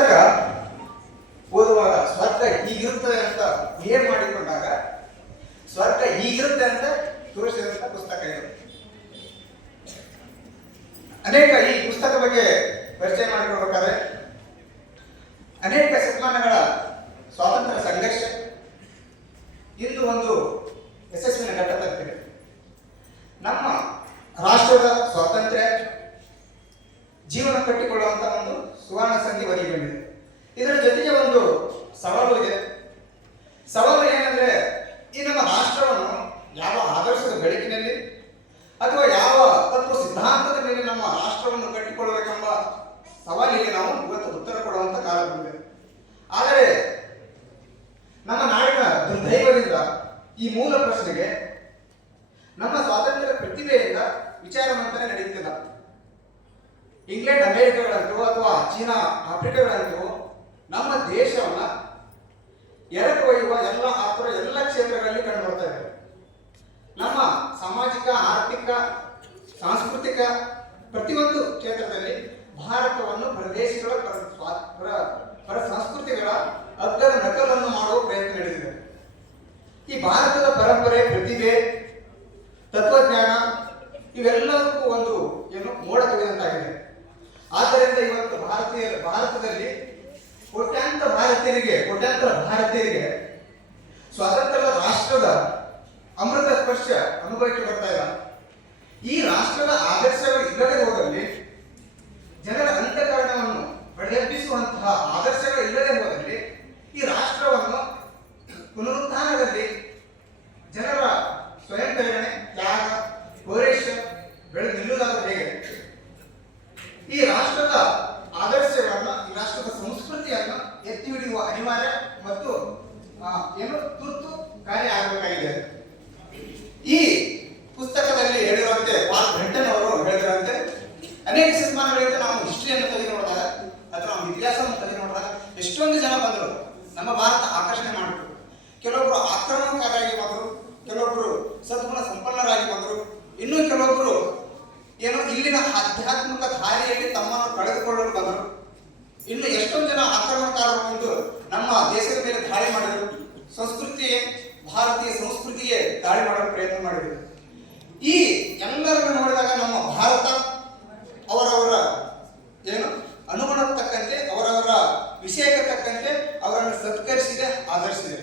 ಪುಸ್ತಕ ಓದುವಾಗ ಸ್ವರ್ಗ ಹೀಗಿರುತ್ತದೆ ಅಂತ ಏನ್ ಮಾಡಿಕೊಂಡಾಗ ಸ್ವರ್ಗ ಹೀಗಿರುತ್ತೆ ಅಂತ ತೋರಿಸಿದಂತ ಪುಸ್ತಕ ಇದು. ಅನೇಕ ಈ ಪುಸ್ತಕ ಬಗ್ಗೆ ಪರಿಚಯ ಮಾಡಿಕೊಳ್ಬೇಕಾದ್ರೆ ಅನೇಕ ಶತಮಾನಗಳ ಸ್ವಾತಂತ್ರ್ಯ ಸಂಘರ್ಷ ಇಂದು ಒಂದು ಯಶಸ್ವಿನ ಘಟ್ಟ ತಲುಪಿದೆ. ನಮ್ಮ ರಾಷ್ಟ್ರದ ಸ್ವಾತಂತ್ರ್ಯ ಜೀವನ ಕಟ್ಟಿಕೊಳ್ಳುವಂತ ಒಂದು ಸುವರ್ಣ ಸಂಧಿ ಒದಗಿಕೊಂಡಿದೆ. ಇದರ ಜೊತೆಗೆ ಒಂದು ಸವಾಲು ಇದೆ. ಸವಾಲು ಏನಂದ್ರೆ ಈ ನಮ್ಮ ರಾಷ್ಟ್ರವನ್ನು ಯಾವ ಆದರ್ಶದ ಬೆಳಕಿನಲ್ಲಿ ಅಥವಾ ಯಾವ ತತ್ವ ಸಿದ್ಧಾಂತದ ಮೇಲೆ ನಮ್ಮ ರಾಷ್ಟ್ರವನ್ನು ಕಟ್ಟಿಕೊಳ್ಳಬೇಕೆಂಬ ಸವಾಲಿಗೆ ನಾವು ಇವತ್ತು ಉತ್ತರ ಕೊಡುವಂತ ಕಾಲ ಬಂದಿದೆ. ಆದರೆ ನಮ್ಮ ನಾಡಿನ ದುರ್ದೈವದಿಂದ ಈ ಮೂಲ ಪ್ರಶ್ನೆಗೆ ನಮ್ಮ ಸ್ವಾತಂತ್ರ್ಯ ಪ್ರತಿಭೆಯಿಂದ ವಿಚಾರ ಮಂಥನ ನಡೆಯುತ್ತಿಲ್ಲ. ಇಂಗ್ಲೆಂಡ್ ಅಮೆರಿಕಗಳಂತೂ ಅಥವಾ ಚೀನಾ ಆಫ್ರಿಕಾಗಳಂತೂ ನಮ್ಮ ದೇಶವನ್ನ ಎರಕೊಯ್ಯುವ ಎಲ್ಲ ಆತುರ ಎಲ್ಲ ಕ್ಷೇತ್ರಗಳಲ್ಲಿ ಕಂಡು ಬರ್ತಾ ಇದೆ. ನಮ್ಮ ಸಾಮಾಜಿಕ, ಆರ್ಥಿಕ, ಸಾಂಸ್ಕೃತಿಕ ಪ್ರತಿಯೊಂದು ಕ್ಷೇತ್ರದಲ್ಲಿ ಭಾರತವನ್ನು ಪ್ರದೇಶಗಳ ಪರ ಸಂಸ್ಕೃತಿಗಳ ಅಗ್ಗದ ನಕಲನ್ನು ಮಾಡುವ ಪ್ರಯತ್ನ ನಡೆದಿದೆ. ಈ ಭಾರತದ ಪರಂಪರೆ, ಪ್ರತಿಭೆ, ತತ್ವಜ್ಞಾನ ಇವೆಲ್ಲದಕ್ಕೂ ಒಂದು ಮೋಡ ಕವಿದಂತಾಗಿದೆ. ಆದ್ದರಿಂದ ಇವತ್ತು ಭಾರತದಲ್ಲಿ ಕೋಟ್ಯಾಂತರ ಭಾರತೀಯರಿಗೆ ಸ್ವಾತಂತ್ರ್ಯದ ರಾಷ್ಟ್ರದ ಅಮೃತ ಸ್ಪರ್ಶ ಅನುಭವಕ್ಕೆ ಬರ್ತಾ ಇಲ್ಲ. ಈ ರಾಷ್ಟ್ರದ ಆದರ್ಶಗಳು ಇಲ್ಲದೆ ಹೋದಲ್ಲಿ, ಜನರ ಅಂತಃಕರಣವನ್ನು ಪಡೆಯಬ್ಬಿಸುವಂತಹ ಆದರ್ಶಗಳು ಇಲ್ಲದೆ ಹೋದಲ್ಲಿ ಈ ರಾಷ್ಟ್ರವನ್ನು ಪುನರುತ್ಥಾನದಲ್ಲಿ ಜನರ ಸ್ವಯಂ ಪ್ರೇರಣೆ, ತ್ಯಾಗ, ಹೋರೇಶ ಬೆಳೆದು ನಿಲ್ಲುವುದಾದರೂ ಹೇಗೆ? ಈ ರಾಷ್ಟ್ರದ ಆದರ್ಶಗಳನ್ನು, ಈ ರಾಷ್ಟ್ರದ ಸಂಸ್ಕೃತಿಯನ್ನು ಎತ್ತಿ ಹಿಡಿಯುವ ಅನಿವಾರ್ಯ ಮತ್ತು ತುರ್ತು ಕಾರ್ಯ ಆಗಬೇಕಾಗಿದೆ. ಈ ಪುಸ್ತಕದಲ್ಲಿ ಹೇಳಿರುವಂತೆ ಪಾಲ್ ಬ್ರೆಂಟನ್ ಅವರು ಹೇಳಿರುವಂತೆ ಅನೇಕ ಶತಮಾನಗಳಿಂದ ನಾವು ಹಿಸ್ಟ್ರಿಯನ್ನು ತೆಗೆದು ನೋಡಿದಾಗ ಅಥವಾ ನಮ್ಮ ಇತಿಹಾಸವನ್ನು ತೆಗೆದು ನೋಡಿದಾಗ ಎಷ್ಟೊಂದು ಜನ ಬಂದರು, ನಮ್ಮ ಭಾರತ ಆಕರ್ಷಣೆ ಮಾಡಿದ್ರು. ಕೆಲವೊಬ್ಬರು ಆಕ್ರಮಣಕಾರರಾಗಿ ಬಂದರು, ಕೆಲವೊಬ್ಬರು ಸದ್ಗುಣ ಸಂಪನ್ನರಾಗಿ ಬಂದರು, ಇನ್ನೂ ಕೆಲವೊಬ್ಬರು ಇಲ್ಲಿನ ಆಧ್ಯಾತ್ಮಿಕ ದಾರಿಯಲ್ಲಿ ತಮ್ಮನ್ನು ಕಳೆದುಕೊಳ್ಳಲು ಬಂದರು. ಇನ್ನು ಎಷ್ಟೊಂದು ಜನ ಆಕ್ರಮಣಕಾರರು ಬಂದು ನಮ್ಮ ದೇಶದ ಮೇಲೆ ದಾಳಿ ಮಾಡಿದರು, ಭಾರತೀಯ ಸಂಸ್ಕೃತಿಗೆ ದಾಳಿ ಮಾಡಲು ಪ್ರಯತ್ನ ಮಾಡಿದರು. ಈ ಎಲ್ಲರನ್ನು ನೋಡಿದಾಗ ನಮ್ಮ ಭಾರತ ಅವರವರ ಅನುಗುಣಕ್ಕೆ ತಕ್ಕಂತೆ, ಅವರವರ ವಿಷಯಕ್ಕೆ ತಕ್ಕಂತೆ ಅವರನ್ನು ಸತ್ಕರಿಸಿದೆ, ಆಧರಿಸಿದೆ.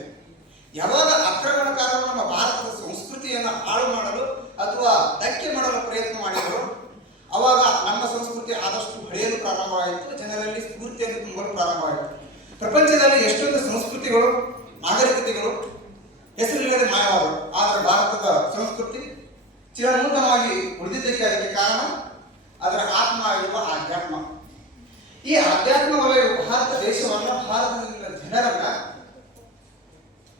ಯಾವಾಗ ಆಕ್ರಮಣಕಾರರು ನಮ್ಮ ಭಾರತದ ಸಂಸ್ಕೃತಿಯನ್ನು ಹಾಳು ಮಾಡಲು ಅಥವಾ ಧಕ್ಕೆ ಮಾಡಲು ಪ್ರಯತ್ನ ಮಾಡಿದರು, ಅವಾಗ ನಮ್ಮ ಸಂಸ್ಕೃತಿ ಆದಷ್ಟು ಬೆಳೆಯಲು ಪ್ರಾರಂಭವಾಯಿತು, ಜನರಲ್ಲಿ ಸ್ಫೂರ್ತಿಯನ್ನು ತುಂಬಲು ಪ್ರಾರಂಭವಾಯಿತು. ಪ್ರಪಂಚದಲ್ಲಿ ಎಷ್ಟೊಂದು ಸಂಸ್ಕೃತಿಗಳು, ನಾಗರಿಕತೆಗಳು ಹೆಸರಿಲ್ಲದೆ ಮಾಯವಾದವು. ಆದರೆ ಭಾರತದ ಸಂಸ್ಕೃತಿ ಚಿರನೂತನವಾಗಿ ಉಳಿದಿದ್ದಕ್ಕೆ ಅದಕ್ಕೆ ಕಾರಣ ಅದರ ಆತ್ಮ ಆಗಿರುವ ಆಧ್ಯಾತ್ಮ. ಈ ಆಧ್ಯಾತ್ಮ ವಲಯವು ಭಾರತ ದೇಶವನ್ನು, ಭಾರತದ ಜನರನ್ನ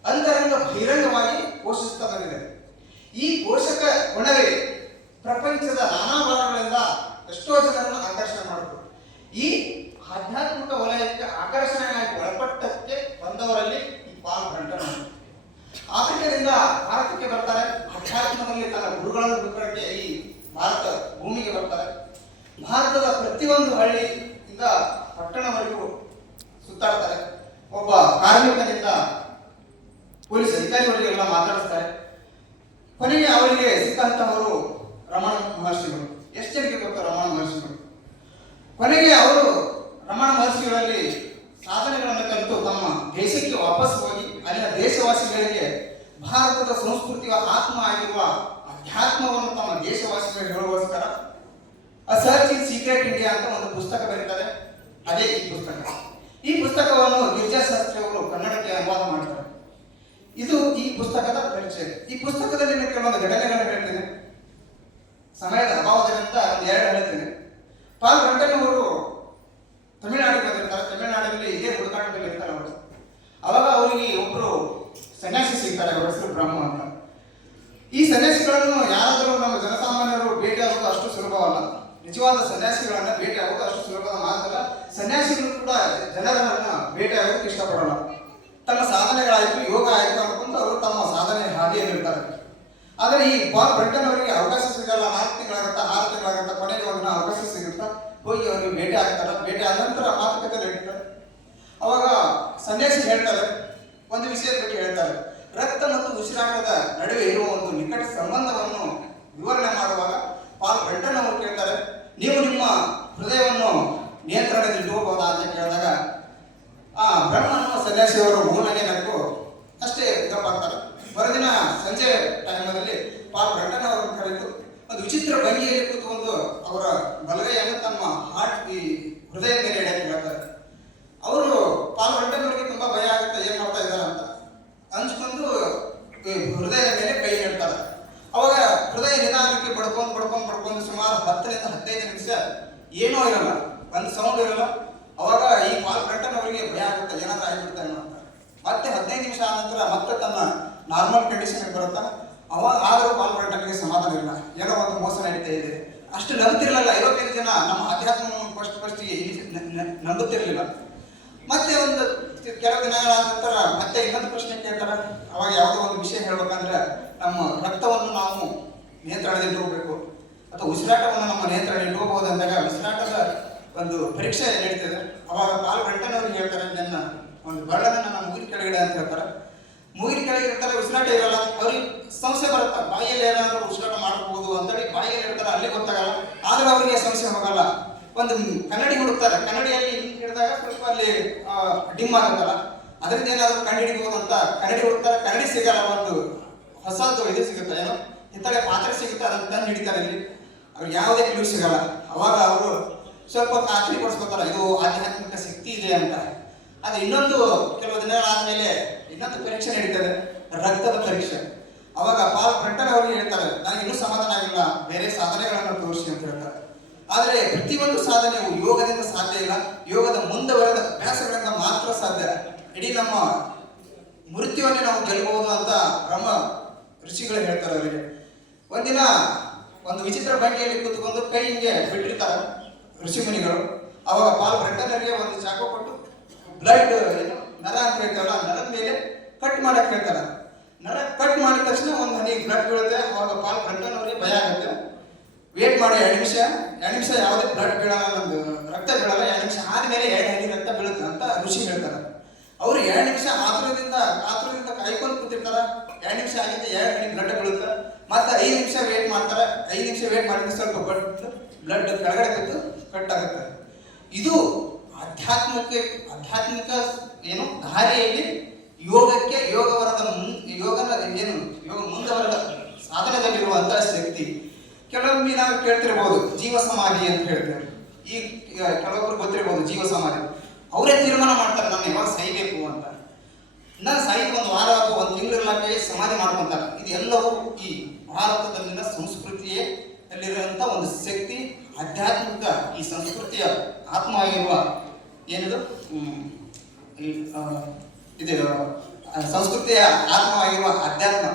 ಅಂತರಂಗ ಬಹಿರಂಗವಾಗಿ ಪೋಷಿಸುತ್ತಾ ಬಂದಿದೆ. ಈ ಪೋಷಕ ಗುಣವೇ ಪ್ರಪಂಚದ ನಾನಾ ಭಾಗಗಳಿಂದ ಎಷ್ಟೋ ಜನರನ್ನು ಆಕರ್ಷಣೆ ಮಾಡಿದ್ರು. ಈ ಆಧ್ಯಾತ್ಮಿಕ ವಲಯಕ್ಕೆ ಆಕರ್ಷಣೆಯಾಗಿ ಒಳಪಟ್ಟಕ್ಕೆ ಬಂದವರಲ್ಲಿ ಈ ಪಾಲ್ ಬ್ರೆಂಟನ್ ಆಫ್ರಿಕಾದಿಂದ ಭಾರತಕ್ಕೆ ಬರ್ತಾರೆ. ಅಧ್ಯಾತ್ಮದಲ್ಲಿ ತನ್ನ ಗುರುಗಳನ್ನು ಹುಡುಕಕ್ಕೆ ಈ ಭಾರತ ಭೂಮಿಗೆ ಬರ್ತಾರೆ. ಭಾರತದ ಪ್ರತಿಯೊಂದು ಹಳ್ಳಿಯಿಂದ ಪಟ್ಟಣವರೆಗೂ ಸುತ್ತಾಡ್ತಾರೆ. ಒಬ್ಬ ಕಾರ್ಮಿಕನಿಂದ ಪೊಲೀಸ್ ಅಧಿಕಾರಿಗಳಿಗೆಲ್ಲ ಮಾತಾಡಿಸ್ತಾರೆ. ಕೊನೆಗೆ ಅವರಿಗೆ ಸಿಕ್ಕಂತಹವರು ರಮಣ ಮಹರ್ಷಿಗಳು. ಎಷ್ಟು ಜನಕ್ಕೆ ಗೊತ್ತು ರಮಣ ಮಹರ್ಷಿಗಳು? ಕೊನೆಗೆ ಅವರು ರಮಣ ಮಹರ್ಷಿಗಳಲ್ಲಿ ಸಾಧನೆಗಳನ್ನು ಕಲಿತು ತಮ್ಮ ದೇಶಕ್ಕೆ ವಾಪಸ್ ಹೋಗಿ ಅಲ್ಲಿನ ದೇಶವಾಸಿಗಳಿಗೆ ಭಾರತದ ಸಂಸ್ಕೃತಿಯ ಆತ್ಮ ಆಗಿರುವ ಅಧ್ಯಾತ್ಮವನ್ನು ತಮ್ಮ ದೇಶವಾಸಿಗಳಿಗೆ ಹೇಳುವೋಸ್ಕರ a search in secret India ಅಂತ ಒಂದು ಪುಸ್ತಕ ಬರೀತಾರೆ. ಅದೇ ಈ ಪುಸ್ತಕ. ಈ ಪುಸ್ತಕವನ್ನು ಗಿರಿಜಾಶಾಸ್ತ್ರಿ ಅವರು ಕನ್ನಡಕ್ಕೆ ಅನುವಾದ ಮಾಡ್ತಾರೆ. ಇದು ಈ ಪುಸ್ತಕದ ಪರಿಚಯ. ಈ ಪುಸ್ತಕದಲ್ಲಿ ಕೆಲವೊಂದು ಘಟನೆಗಳನ್ನು ಹೇಳ್ತೇನೆ, ಸಮಯದ ಅಭಾವದಿಂದ ಎರಡು ಹೇಳ್ತೇನೆ. ಪಾಲ್ ಬ್ರೆಂಟನ್ ಅವರು ತಮಿಳುನಾಡಿಗೆ ಬಂದಿರ್ತಾರೆ. ತಮಿಳುನಾಡಿನಲ್ಲಿ ಇದೇ ಹುಡುಕಾಟದಲ್ಲಿ ಇರ್ತಾರೆ ಅವರು. ಅವಾಗ ಅವರಿಗೆ ಒಬ್ಬರು ಸನ್ಯಾಸಿ ಸಿಗ್ತಾರೆ, ಅವರ ಹೆಸರು ಬ್ರಹ್ಮ ಅಂತ. ಈ ಸನ್ಯಾಸಿಗಳನ್ನು ಯಾರಾದರೂ ನಮ್ಮ ಜನಸಾಮಾನ್ಯರು ಭೇಟಿಯಾಗೋದು ಅಷ್ಟು ಸುಲಭವಲ್ಲ. ನಿಜವಾದ ಸನ್ಯಾಸಿಗಳನ್ನ ಭೇಟಿಯಾಗೋದು ಅಷ್ಟು ಸುಲಭದ ಮಾತಲ್ಲ. ಸನ್ಯಾಸಿಗಳು ಕೂಡ ಜನರನ್ನ ಭೇಟಿಯಾಗೋದಕ್ಕೆ ಇಷ್ಟಪಡಲ್ಲ. ತಮ್ಮ ಸಾಧನೆಗಳಾಯಿತು, ಯೋಗ ಆಯಿತು ಅನ್ಕೊಂಡು ಅವರು ತಮ್ಮ ಸಾಧನೆ ಹಾದಿಯಲ್ಲಿರ್ತಾರೆ. ಆದರೆ ಈ ಪಾಲ್ ಬ್ರೆಂಟನ್ ಅವರಿಗೆ ಅವಕಾಶ ಸಿಗಲ್ಲ. 4 ತಿಂಗಳಾಗತ್ತ ಕೊನೆಗೆ ಒಂದು ಅವಕಾಶ ಸಿಗುತ್ತಾ ಹೋಗಿ ಅವರಿಗೆ ಭೇಟಿ ಆಗ್ತಾರೆ. ಭೇಟಿ ಆದ ನಂತರ ಮಾತುಕತೆ ನಡೀತಾರೆ. ಸನ್ಯಾಸಿ ಹೇಳ್ತಾರೆ, ಒಂದು ವಿಷಯದ ಬಗ್ಗೆ ಹೇಳ್ತಾರೆ. ರಕ್ತ ಮತ್ತು ಉಸಿರಾಟದ ನಡುವೆ ಇರುವ ಒಂದು ನಿಕಟ ಸಂಬಂಧವನ್ನು ವಿವರಣೆ ಮಾಡುವಾಗ ಪಾಲ್ ಬ್ರಂಟನ್ ಅವರು ಕೇಳ್ತಾರೆ, ನೀವು ನಿಮ್ಮ ಹೃದಯವನ್ನು ನಿಯಂತ್ರಣದಲ್ಲಿಟ್ಟುಕೋಬಹುದಾ ಅಂತ ಕೇಳಿದಾಗ ಬ್ರಹ್ಮ ಅನ್ನುವ ಸನ್ಯಾಸಿಯವರು ಮೂಲಗೆ ನಕ್ಕು ಅಷ್ಟೇ ಗಪ್ಪಾಗ್ತಾರೆ. ಮರುದಿನ ಸಂಜೆ ಟೈಮಲ್ಲಿ ಪಾಲ್ ಬ್ರಂಟನ್ ಅವರನ್ನು ಕರೆದು ಒಂದು ವಿಚಿತ್ರ ಭಂಗಿಯಲ್ಲಿ ಕೂತ್ಕೊಂಡು ಅವರ ಬಲಗೈಯನ್ನು ತಮ್ಮ ಈ ಹೃದಯದ ಮೇಲೆ ಇಡಕ್ಕೆ ಹೇಳ್ತಾರೆ. ಅವರು ಪಾಲ್ ಬ್ರಂಟನ್ ಅವರಿಗೆ ತುಂಬಾ ಭಯ ಆಗುತ್ತೆ, ಏನ್ ಮಾಡ್ತಾ ಇದ್ದಾರೆ ಅಂತ ಅಂಚ್ಕೊಂಡು ಹೃದಯದ ಮೇಲೆ ಕೈ ಇಡ್ತಾರೆ. ಅವಾಗ ಹೃದಯ ನಿಧಾನಕ್ಕೆ ಬಡ್ಕೊಂಡು ಸುಮಾರು 10 ರಿಂದ 15 ನಿಮಿಷ ಏನೂ ಇರಲ್ಲ, ಒಂದು ಸೌಂಡ್ ಇರಲ್ಲ. ಅವಾಗ ಈ ಪಾಲ್ ಬ್ರಂಟನ್ ಅವರಿಗೆ ಭಯ ಆಗುತ್ತೆ, ಏನಾದ್ರೂ ಆಗಿಬಿಡ್ತಾ ಏನೋ ಅಂತ. ಮತ್ತೆ 15 ನಿಮಿಷ ಆದ ನಂತರ ಮತ್ತೆ ತನ್ನ ನಾರ್ಮಲ್ ಕಂಡೀಷನ್ ಬರುತ್ತಾ. ಅವಾಗ ಆದರೂ ಪಾಲ್ ಬ್ರಂಟನ್ಗೆ ಸಮಾಧಾನ ಇಲ್ಲ, ಏನೋ ಒಂದು ಮೋಸ ನಡೀತಾ ಇದೆ. ಅಷ್ಟು ನಂಬುತ್ತಿರಲಿಲ್ಲ ಐರೋಪ್ಯನ್ ಜನ, ನಮ್ಮ ಅಧ್ಯಾತ್ಮವನ್ನು ಫಸ್ಟಿಗೆ ನಂಬುತ್ತಿರಲಿಲ್ಲ. ಮತ್ತೆ ಒಂದು ಕೆಲವು ದಿನಗಳ ನಂತರ ಮತ್ತೆ ಇನ್ನೊಂದು ಪ್ರಶ್ನೆ ಕೇಳ್ತಾರೆ. ಅವಾಗ ಯಾವುದೋ ಒಂದು ವಿಷಯ ಹೇಳ್ಬೇಕಂದ್ರೆ ನಮ್ಮ ರಕ್ತವನ್ನು ನಾವು ನಿಯಂತ್ರಣದಲ್ಲಿ ಹೋಗ್ಬೇಕು ಅಥವಾ ಉಸಿರಾಟವನ್ನು ನಮ್ಮ ನಿಯಂತ್ರಣ ಇಟ್ಕೋಬಹುದು ಅಂದಾಗ ಉಸಿರಾಟದ ಒಂದು ಪರೀಕ್ಷೆ ನಡೀತದೆ. ಅವಾಗ ಪಾಲ್ ಬ್ರಂಟನ್ ಅವ್ರಿಗೆ ಹೇಳ್ತಾರೆ, ನನ್ನ ಒಂದು ಬರಳನ್ನ ನನ್ನ ಮೂಗಿನ ಕೆಳಗಡೆ ಅಂತ ಹೇಳ್ತಾರೆ. ಮೂಗಿನ ಕೆಳಗೆ ಇರ್ತಾರೆ, ಉಸಿರಾಟ ಇರಲ್ಲ. ಅವ್ರಿಗೆ ಸಂಶಯ ಬರುತ್ತೆ, ಬಾಯಿಯಲ್ಲಿ ಏನಾದರೂ ಉಸಿರಾಟ ಮಾಡಬಹುದು ಅಂತೇಳಿ ಬಾಯಿಯಲ್ಲಿ ಇರ್ತಾರೆ, ಅಲ್ಲಿ ಗೊತ್ತಾಗಲ್ಲ. ಆದ್ರೆ ಅವರಿಗೆ ಸಂಶಯ ಹೋಗಲ್ಲ. ಒಂದು ಕನ್ನಡಿ ಹುಡುಕ್ತಾರೆ, ಕನ್ನಡಿಯಲ್ಲಿ ಹಿಡಿದಾಗ ಸ್ವಲ್ಪ ಅಲ್ಲಿ ಡಿಮ್ ಆಗುತ್ತಲ್ಲ, ಅದರಿಂದ ಏನಾದ್ರು ಕಂಡು ಹಿಡಿಬಹುದು ಅಂತ ಕನ್ನಡಿ ಹುಡುಕ್ತಾರೆ. ಕನ್ನಡಿ ಸಿಗಲ್ಲ, ಒಂದು ಹೊಸದು ಇದು ಸಿಗುತ್ತೆ, ಏನೋ ಹಿತ್ತಳೆ ಪಾತ್ರೆ ಸಿಗುತ್ತೆ, ಅದನ್ನ ತಂದು ಹಿಡಿತಾರೆ. ಇಲ್ಲಿ ಅವ್ರಿಗೆ ಯಾವುದೇ ಕ್ಲೂ ಸಿಗಲ್ಲ. ಅವಾಗ ಅವರು ಸ್ವಲ್ಪ ಖಾತ್ರಿ ಪಡಿಸ್ಕೊತಾರೆ, ಇದು ಆಧ್ಯಾತ್ಮಿಕ ಶಕ್ತಿ ಇದೆ ಅಂತ. ಅದು ಇನ್ನೊಂದು ಕೆಲವು ದಿನಗಳಾದ್ಮೇಲೆ ಇನ್ನೊಂದು ಪರೀಕ್ಷೆ ನಡೀತದೆ, ರಕ್ತದ ಪರೀಕ್ಷೆ. ಅವಾಗ ಪಾಲ್ ಬ್ರಂಟನ್ ಅವರಿಗೆ ಹೇಳ್ತಾರೆ, ನನಗೆ ಇನ್ನೂ ಸಮಾಧಾನ ಆಗಿಲ್ಲ, ಬೇರೆ ಸಾಧನೆಗಳನ್ನು ತೋರಿಸಿ ಅಂತ ಹೇಳ್ತಾರೆ. ಆದರೆ ಪ್ರತಿಯೊಂದು ಸಾಧನೆಯು ಯೋಗದಿಂದ ಸಾಧ್ಯ ಇಲ್ಲ, ಯೋಗದ ಮುಂದುವರೆದ ಅಭ್ಯಾಸಗಳಿಂದ ಮಾತ್ರ ಸಾಧ್ಯ. ಇಡೀ ನಮ್ಮ ಮೃತ್ಯುವನ್ನೇ ನಾವು ಗೆಲ್ಲಬಹುದು ಅಂತ ಬ್ರಹ್ಮ ಋಷಿಗಳು ಹೇಳ್ತಾರೆ ಅವರಿಗೆ. ಒಂದಿನ ಒಂದು ವಿಚಿತ್ರ ಭಂಗಿಯಲ್ಲಿ ಕೂತ್ಕೊಂಡು ಕೈ ಹಿಂಗೆ ಬಿಟ್ಟಿರ್ತಾರೆ ಋಷಿ ಮುನಿಗಳು. ಅವಾಗ ಪಾಲ್ ಬ್ರಂಟನ್ ಅವರಿಗೆ ಒಂದು ಚಾಕು ಕೊಟ್ಟು ಬ್ಲಡ್ ನರ ಅಂತ ಹೇಳ್ತಾರಲ್ಲ, ನರದ ಮೇಲೆ ಕಟ್ ಮಾಡಕ್ ಹೇಳ್ತಾರೆ. ನರ ಕಟ್ ಮಾಡಿದ ತಕ್ಷಣ ಒಂದು ಹನಿ ಬ್ಲಡ್ ಬೀಳುತ್ತೆ. ಅವಾಗ ಪಾಲ್ ಬ್ರಂಟನ್ ಅವರಿಗೆ ಭಯ ಆಗುತ್ತೆ. ವೇಟ್ ಮಾಡಿ 2 ನಿಮಿಷ ಯಾವುದೇ ಬ್ಲಡ್ ಬೀಳಲ್ಲ, ನಮ್ದು ರಕ್ತ ಬೀಳಲ್ಲ. 2 ನಿಮಿಷ ಆದ್ಮೇಲೆ 2 ಹನಿ ರಕ್ತ ಬೀಳುತ್ತೆ ಅಂತ ಋಷಿ ಹೇಳ್ತಾರೆ. ಅವರು 2 ನಿಮಿಷ ಆತುರದಿಂದ ಕಾಯ್ಕೊಂಡು ಕೂತಿರ್ತಾರೆ. 2 ನಿಮಿಷ ಆಗಿದ್ದೆ 2 ಹನಿ ಬ್ಲಡ್ ಬೀಳುತ್ತೆ. ಮತ್ತೆ 5 ನಿಮಿಷ ವೇಟ್ ಮಾಡ್ತಾರೆ. 5 ನಿಮಿಷ ವೇಟ್ ಮಾಡಿದ್ರೆ ಸ್ವಲ್ಪ ಬ್ಲಡ್ ಕೆಳಗಡೆ ಬಿದ್ದು ಕಟ್ ಆಗುತ್ತೆ. ಇದು ಆಧ್ಯಾತ್ಮಿಕ ಏನು ದಾರಿಯಲ್ಲಿ ಯೋಗಕ್ಕೆ ಯೋಗ ಮುಂದುವರೆದ ಸಾಧನದಲ್ಲಿರುವಂತಹ ಶಕ್ತಿ. ಕೆಲವೊಮ್ಮೆ ನಾವು ಕೇಳ್ತಿರ್ಬೋದು ಜೀವ ಸಮಾಧಿ ಅಂತ ಹೇಳ್ತೇವೆ. ಈ ಕೆಲವೊಬ್ರು ಗೊತ್ತಿರ್ಬೋದು ಜೀವ ಸಮಾಧಿ. ಅವರೇ ತೀರ್ಮಾನ ಮಾಡ್ತಾರೆ ನಾನು ಯಾವಾಗ ಸಾಯ್ಬೇಕು ಅಂತ. ನಾನು ಸಾಯ್ತು 1 ವಾರ ಅಥವಾ 1 ತಿಂಗಳಿರ್ಲಾಕೆ ಸಮಾಧಿ ಮಾಡ್ಕೊಂತಾರೆ. ಇದು ಎಲ್ಲವೂ ಈ ಭಾರತದಲ್ಲಿನ ಸಂಸ್ಕೃತಿಯೇ ಅಲ್ಲಿರುವಂಥ ಒಂದು ಶಕ್ತಿ, ಆಧ್ಯಾತ್ಮಿಕ ಈ ಸಂಸ್ಕೃತಿಯ ಆತ್ಮ ಆಗಿರುವ ಏನಿದು ಇದು ಸಂಸ್ಕೃತಿಯ ಆತ್ಮವಾಗಿರುವ ಅಧ್ಯಾತ್ಮ.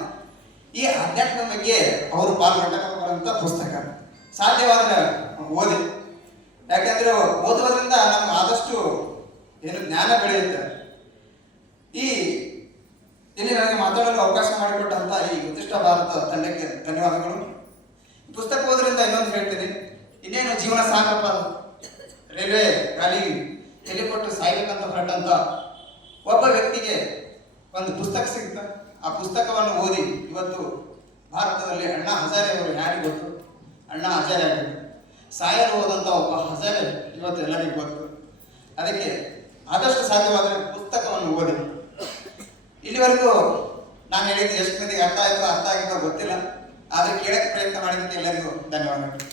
ಈ ಅಧ್ಯಾತ್ಮ ಬಗ್ಗೆ ಅವರು ಪಾಲ್ಗೊಂಡಂತ ಪುಸ್ತಕ ಸಾಧ್ಯವಾದ್ರೆ ಓದಿ. ಯಾಕಂದ್ರೆ ಓದುವುದರಿಂದ ನಮ್ಗೆ ಆದಷ್ಟು ಏನು ಜ್ಞಾನ ಬೆಳೆಯುತ್ತೆ. ಇಲ್ಲಿ ನನಗೆ ಮಾತಾಡಲು ಅವಕಾಶ ಮಾಡಿಕೊಟ್ಟಂತ ಈ ಉತ್ತಿಷ್ಟ ಭಾರತ ತಂಡಕ್ಕೆ ಧನ್ಯವಾದಗಳು. ಪುಸ್ತಕ ಓದೋದ್ರಿಂದ ಇನ್ನೊಂದು ಹೇಳ್ತೀನಿ, ಇನ್ನೇನು ಜೀವನ ಸಾಕಪ್ಪ, ರೈಲ್ವೆ ಖಾಲಿ ಕೊಟ್ಟು ಸಾಯ್ಬೇಕಂತ ಹೊರಟಂತ ಒಬ್ಬ ವ್ಯಕ್ತಿಗೆ ಒಂದು ಪುಸ್ತಕ ಸಿಗುತ್ತೆ. ಆ ಪುಸ್ತಕವನ್ನು ಓದಿ ಇವತ್ತು ಭಾರತದಲ್ಲಿ ಅಣ್ಣಾ ಹಜಾರೆ ಅವರು ಯಾರಿಗೆ ಗೊತ್ತು? ಅಣ್ಣಾ ಹಜಾರೆ ಆಗಿತ್ತು. ಸಾಯಲು ಹೋದಂಥ ಒಬ್ಬ ಹಜಾರೆ ಇವತ್ತು ಎಲ್ಲರಿಗೂ ಗೊತ್ತು. ಅದಕ್ಕೆ ಆದಷ್ಟು ಸಾಧ್ಯವಾದರೆ ಪುಸ್ತಕವನ್ನು ಓದಿ. ಇಲ್ಲಿವರೆಗೂ ನಾನು ಹೇಳಿದ್ದು ಎಷ್ಟು ಮಂದಿಗೆ ಅರ್ಥ ಆಗಿತ್ತೋ ಗೊತ್ತಿಲ್ಲ, ಆದರೆ ಕೇಳಕ್ಕೆ ಪ್ರಯತ್ನ ಮಾಡಿದ್ದಕ್ಕೆ ಎಲ್ಲರಿಗೂ ಧನ್ಯವಾದಗಳು.